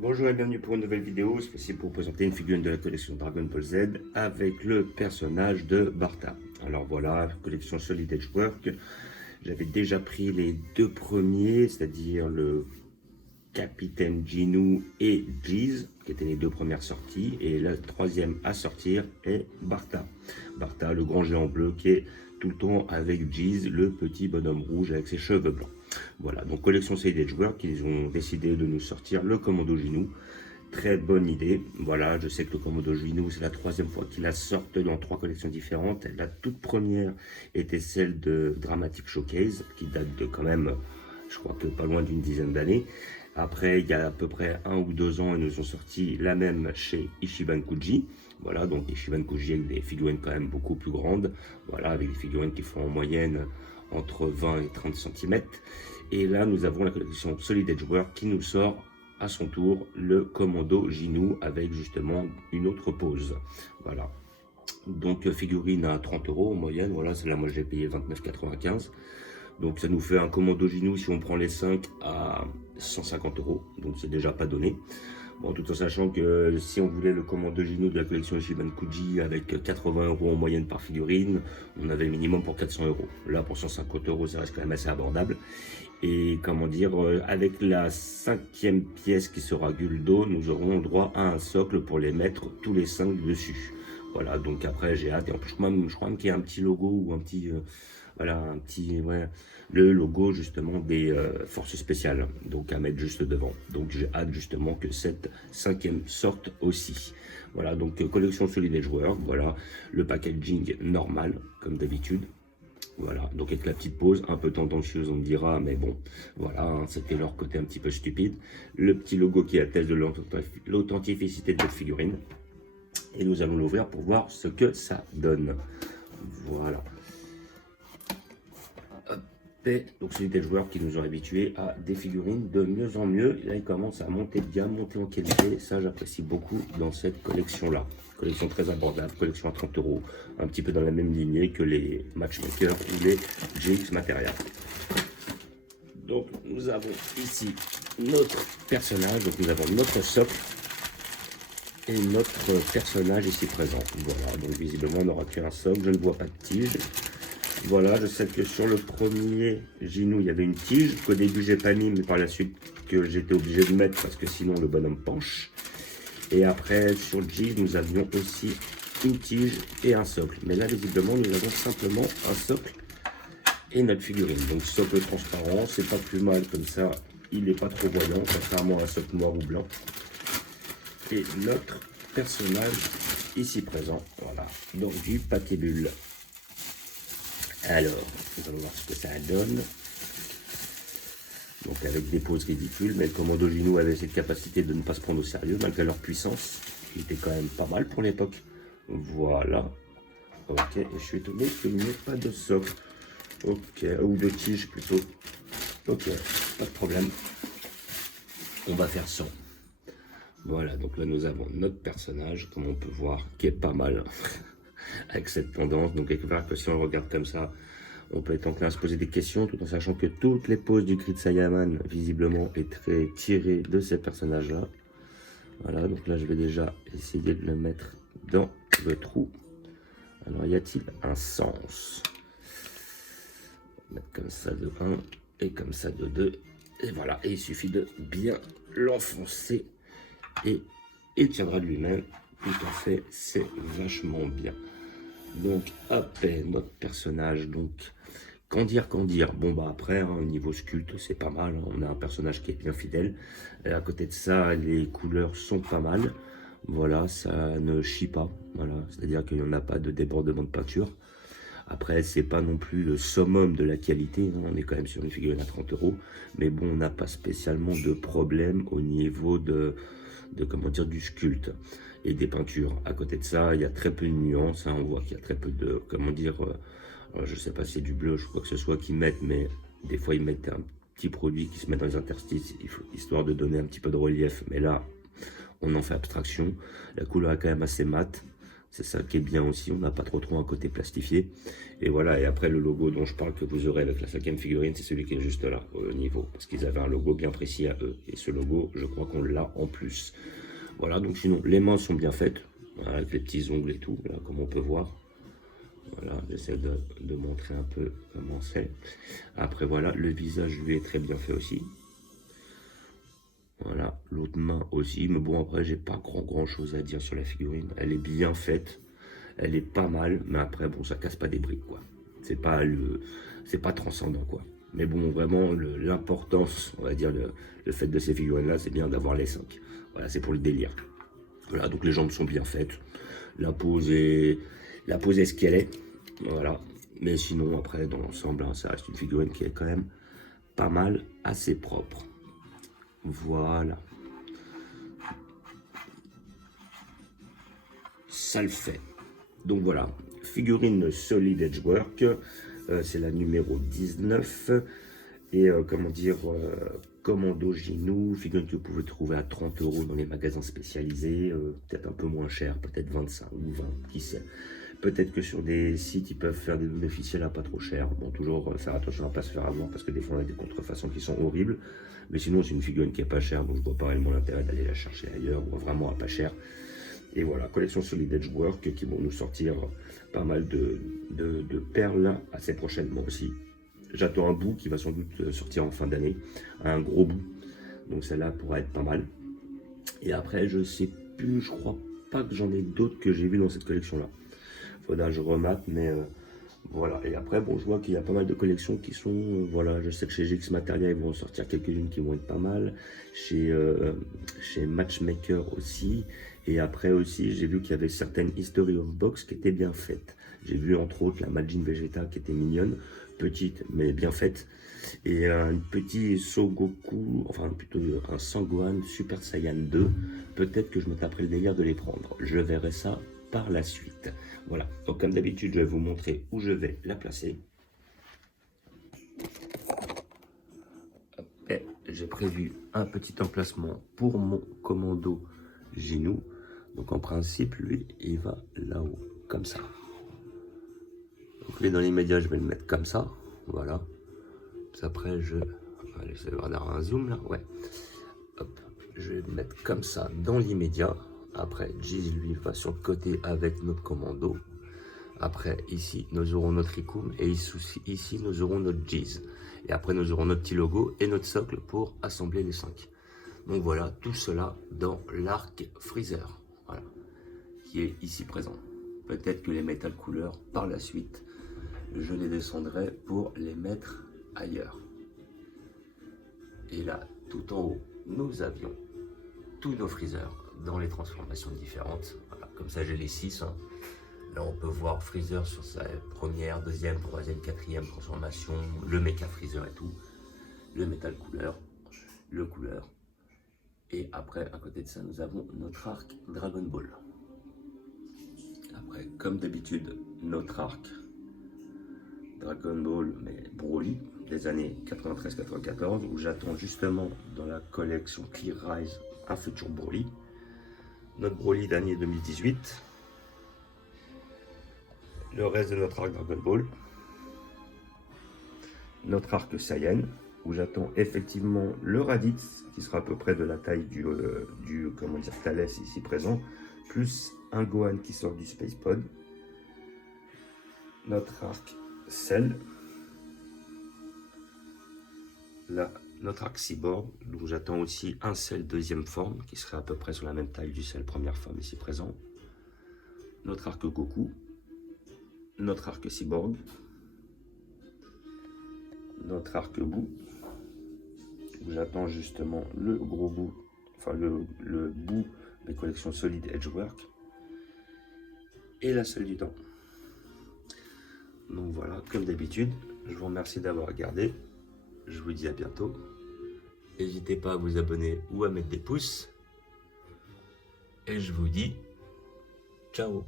Bonjour et bienvenue pour une nouvelle vidéo, c'est possible pour vous présenter une figurine de la collection Dragon Ball Z avec le personnage de Barta. Alors voilà, collection Solid Edgework, j'avais déjà pris les deux premiers, c'est-à-dire le Capitaine Ginu et Jeez, qui étaient les deux premières sorties, et la troisième à sortir est Barta. Barta, le grand géant bleu qui est tout le temps avec Jeez, le petit bonhomme rouge avec ses cheveux blancs. Voilà, donc collection Solid Edgework, ils ont décidé de nous sortir le Commando Ginu. Très bonne idée. Voilà, je sais que le Commando Ginu, c'est la troisième fois qu'il la sortent dans trois collections différentes. La toute première était celle de Dramatic Showcase, qui date de quand même, je crois que pas loin d'une dizaine d'années. Après, il y a à peu près 1 ou 2 ans, ils nous ont sorti la même chez Ichiban Kuji. Voilà, donc Ichiban Kuji avec des figurines quand même beaucoup plus grandes. Voilà, avec des figurines qui font en moyenne entre 20 et 30 cm. Et là, nous avons la collection Solid Edgework qui nous sort à son tour le Commando Ginu avec justement une autre pose. Voilà. Donc figurine à 30 € en moyenne. Voilà, celle-là, moi j'ai payé 29,95 €. Donc ça nous fait un Commando Ginu si on prend les 5 à 150 €. Donc c'est déjà pas donné. Bon, tout en sachant que si on voulait le Commando Ginu de la collection Ichiban Kuji avec 80 € en moyenne par figurine, on avait le minimum pour 400 €. Là, pour 150 €, ça reste quand même assez abordable. Et comment dire, avec la 5e pièce qui sera Guldo, nous aurons droit à un socle pour les mettre tous les 5 dessus. Voilà, donc après j'ai hâte. Et en plus, je crois même qu'il y a un petit logo ou un petit... voilà, un petit, ouais, le logo justement des forces spéciales, donc à mettre juste devant. Donc j'ai hâte justement que cette 5e sorte aussi. Voilà, donc collection Solid Edgework, voilà, le packaging normal, comme d'habitude. Voilà, donc avec la petite pause, un peu tendancieuse on me dira, mais bon, voilà, hein, c'était leur côté un petit peu stupide. Le petit logo qui atteste de l'authenticité de cette figurine. Et nous allons l'ouvrir pour voir ce que ça donne. Voilà. Donc c'est des joueurs qui nous ont habitués à des figurines de mieux en mieux. Là, ils commencent à monter de gamme, monter en qualité. Ça, j'apprécie beaucoup dans cette collection-là. Collection très abordable, collection à 30 €. Un petit peu dans la même lignée que les Matchmakers ou les GX Materia. Donc, nous avons ici notre personnage. Donc, nous avons notre socle et notre personnage ici présent. Voilà, donc visiblement, on aura qu'un socle. Je ne vois pas de tige. Voilà, je sais que sur le premier Ginu, il y avait une tige qu'au début j'ai pas mis, mais par la suite que j'étais obligé de mettre parce que sinon le bonhomme penche. Et après sur le G, nous avions aussi une tige et un socle. Mais là, visiblement, nous avons simplement un socle et notre figurine. Donc socle transparent, c'est pas plus mal comme ça, il n'est pas trop voyant, contrairement à un socle noir ou blanc. Et notre personnage ici présent, voilà, donc du papier bulle. Alors, nous allons voir ce que ça donne. Donc avec des poses ridicules, mais le Commando Ginu avait cette capacité de ne pas se prendre au sérieux, malgré leur puissance, qui était quand même pas mal pour l'époque. Voilà. Ok, et je suis étonné qu'il n'y ait pas de socle. Ok, ou de tige plutôt. Ok, pas de problème. On va faire 100. Voilà, donc là nous avons notre personnage, comme on peut voir, qui est pas mal. Avec cette tendance, donc quelque part que si on le regarde comme ça, on peut être enclin à se poser des questions, tout en sachant que toutes les poses du Crit Saiyaman, visiblement, est très tirées de ces personnages-là. Voilà, donc là je vais déjà essayer de le mettre dans le trou. Alors y a-t-il un sens? On va mettre comme ça de 1 et comme ça de 2. Et voilà, et il suffit de bien l'enfoncer et il tiendra de lui-même. Tout à fait, c'est vachement bien. Donc, après, notre personnage, donc, qu'en dire, qu'en dire. Bon, bah après, hein, au niveau sculpte, c'est pas mal. Hein. On a un personnage qui est bien fidèle. Et à côté de ça, les couleurs sont pas mal. Voilà, ça ne chie pas. Voilà, c'est-à-dire qu'il n'y en a pas de débordement de peinture. Après, c'est pas non plus le summum de la qualité. Hein. On est quand même sur une figurine à 30 €. Mais bon, on n'a pas spécialement de problème au niveau de comment dire, du sculpte et des peintures. À côté de ça, il y a très peu de nuances. Hein. On voit qu'il y a très peu de, comment dire, je sais pas si c'est du bleu, je crois que ce soit qu'ils mettent, mais des fois ils mettent un petit produit qui se met dans les interstices, histoire de donner un petit peu de relief. Mais là, on en fait abstraction. La couleur est quand même assez mate. C'est ça qui est bien aussi, on n'a pas trop un côté plastifié. Et voilà, et après le logo dont je parle que vous aurez avec la 5e figurine, c'est celui qui est juste là, au niveau. Parce qu'ils avaient un logo bien précis à eux. Et ce logo, je crois qu'on l'a en plus. Voilà, donc sinon, les mains sont bien faites, voilà, avec les petits ongles et tout, là, comme on peut voir. Voilà, j'essaie de montrer un peu comment c'est. Après, voilà, le visage lui est très bien fait aussi. Voilà, l'autre main aussi. Mais bon, après, j'ai pas grand chose à dire sur la figurine. Elle est bien faite. Elle est pas mal. Mais après, bon, ça casse pas des briques, quoi. C'est pas transcendant, quoi. Mais bon, vraiment, l'importance, on va dire, le fait de ces figurines-là, c'est bien d'avoir les 5. Voilà, c'est pour le délire. Voilà, donc les jambes sont bien faites. La pose est ce qu'elle est. Voilà. Mais sinon, après, dans l'ensemble, hein, ça reste une figurine qui est quand même pas mal, assez propre. Voilà. Ça le fait. Donc voilà, figurine Solid Edgework. C'est la numéro 19. Et comment dire, Commando Ginu, figurine que vous pouvez trouver à 30 € dans les magasins spécialisés. Peut-être un peu moins cher, peut-être 25 ou 20, qui sait. Peut-être que sur des sites, ils peuvent faire des données officielles à pas trop cher. Bon, toujours faire attention à ne pas se faire avoir parce que des fois, on a des contrefaçons qui sont horribles. Mais sinon, c'est une figurine qui est pas chère, donc je vois pas réellement l'intérêt d'aller la chercher ailleurs ou vraiment à pas cher. Et voilà, collection Solid Edgework qui vont nous sortir pas mal de perles assez prochainement aussi. J'attends un bout qui va sans doute sortir en fin d'année, un gros bout. Donc celle-là pourra être pas mal. Et après, je sais plus, je crois pas que j'en ai d'autres que j'ai vu dans cette collection-là. Faudra que je remate, mais voilà. Et après, bon, je vois qu'il y a pas mal de collections qui sont, voilà, je sais que chez GX Materia, ils vont en sortir quelques-unes qui vont être pas mal. Chez Matchmaker aussi. Et après aussi, j'ai vu qu'il y avait certaines History of Box qui étaient bien faites. J'ai vu entre autres la Majin Vegeta qui était mignonne, petite mais bien faite. Et un petit Sogoku, enfin plutôt un Sangohan Super Saiyan 2. Peut-être que je me taperai le délire de les prendre. Je verrai ça par la suite. Voilà, donc comme d'habitude, je vais vous montrer où je vais la placer. J'ai prévu un petit emplacement pour mon commando Ginu. Donc en principe, lui, il va là-haut, comme ça. Donc lui, dans l'immédiat, je vais le mettre comme ça. Voilà. Puis après, je vais essayer d'avoir un zoom là. Ouais. Hop. Je vais le mettre comme ça dans l'immédiat. Après, Giz, lui, va sur le côté avec notre commando. Après, ici, nous aurons notre Rikum. Et ici, nous aurons notre Giz. Et après, nous aurons notre petit logo et notre socle pour assembler les 5. Donc voilà, tout cela dans l'arc Freezer. Voilà. Qui est ici présent. Peut-être que les métal couleurs, par la suite, je les descendrai pour les mettre ailleurs. Et là, tout en haut, nous avions tous nos Freezer dans les transformations différentes. Voilà, comme ça, j'ai les 6. Hein. Là, on peut voir Freezer sur sa première, deuxième, troisième, quatrième transformation, le Mecha Freezer et tout, le métal couleur, le couleur. Et après, à côté de ça, nous avons notre arc Dragon Ball. Après, comme d'habitude, notre arc Dragon Ball, mais Broly, des années 93-94, où j'attends justement dans la collection Clear Rise un futur Broly. Notre Broly d'année 2018. Le reste de notre arc Dragon Ball. Notre arc Saiyan, où j'attends effectivement le Raditz, qui sera à peu près de la taille du comment dire, Thales ici présent, plus un Gohan qui sort du Space Pod. Notre arc Cell. Là, notre arc Cyborg, donc j'attends aussi un Cell deuxième forme, qui serait à peu près sur la même taille du Cell première forme ici présent. Notre arc Goku. Notre arc Cyborg. Notre arc Boo, où j'attends justement le gros bout, enfin le bout des collections Solid Edgework. Et la seule du temps. Donc voilà, comme d'habitude, je vous remercie d'avoir regardé. Je vous dis à bientôt. N'hésitez pas à vous abonner ou à mettre des pouces. Et je vous dis ciao.